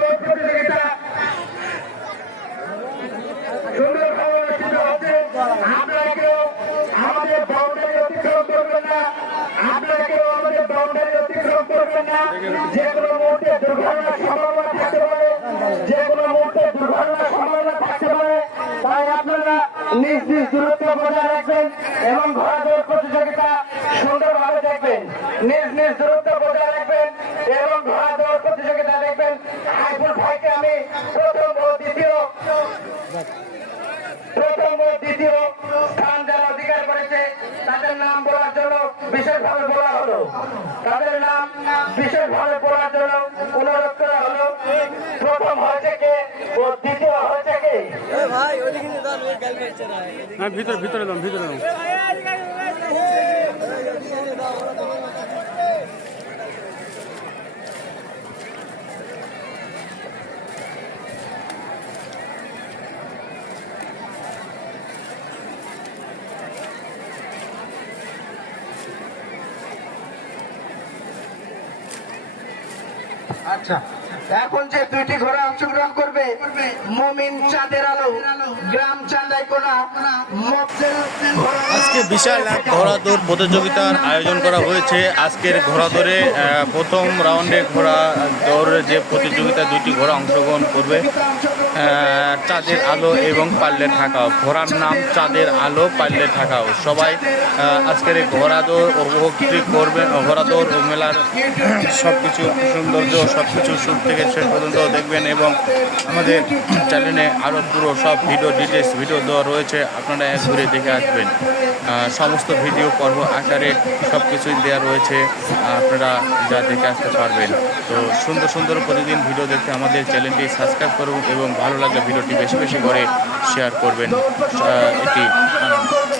দৌড় প্রতিযোগিতা সুন্দরভাবে অনুষ্ঠিত হচ্ছে। আপনারা কেউ আমাদের বাউন্ডারি অতিক্রম করবেন না, আপনারা কেউ আমাদের বাউন্ডারি অতিক্রম করবেন না। যে কোনো মুহূর্তে দুর্ঘটনার সম্ভাবনা থাকতে পারে, যে কোনো মুহূর্তে দুর্ঘটনার সম্ভাবনা থাকতে পারে। তাই আপনারা নিজ নিজ দূরত্ব বজায় রাখবেন এবং ঘোড়া দৌড় প্রতিযোগিতা সুন্দরভাবে দেখবেন। নিজ নিজ দূরত্ব বজায় রাখবেন এবং ঘোড়া দৌড় প্রতিযোগিতা দেখবেন। সাইফুল ভাইকে আমি প্রথম ও দ্বিতীয় স্থান যারা অধিকার করেছে তাদের নাম বলার জন্য বিশেষভাবে বলা হলো, তাদের নাম বিশেষভাবে বলার জন্য অনুরোধ করা হলো। প্রথম হয়েছে কে ও দ্বিতীয় হয়েছে কে? ভিতরে ভিতরে দাম ভিতরে দাম। আচ্ছা, এখন যে দুইটি ঘোড়া অংশগ্রহণ করবে, মুমিন চাঁদের আলো, গ্রাম চাঁদাইকোনা, মফজেল ঘোড়া। আজকে বিশাল এক ঘোড়া দৌড় প্রতিযোগিতার আয়োজন করা হয়েছে। আজকের ঘোড়া দৌড়ে প্রথম রাউন্ডে ঘোড়া দৌড়ের যে প্রতিযোগিতা, দুইটি ঘোড়া অংশগ্রহণ করবে। চাঁদের আলো এবং পাল্লে ঠাকাও, ঘোড়ার নাম চাঁদের আলো পাল্লে ঠাকাও। সবাই আজকের এই ঘোড়া দৌড় উপভোগ করবেন। ঘোড়া দৌড় ও মেলার সবকিছু সৌন্দর্য, সবকিছু শুরু থেকে শেষ পর্যন্ত দেখবেন এবং আমাদের চ্যানেলে আরও পুরো সব ভিডিও ডিটেলস ভিডিও দেওয়া রয়েছে, আপনারা ঘুরে দেখে আসবেন। সমস্ত ভিডিও পর্ব আকারে সব কিছুই দেওয়া রয়েছে, আপনারা যা দেখে আসতে পারবেন। তো সুন্দর সুন্দর প্রতিদিন ভিডিও দেখতে আমাদের চ্যানেলটি সাবস্ক্রাইব করুন এবং ভালো লাগলে ভিডিওটি বেশি বেশি করে শেয়ার করবেন। এটি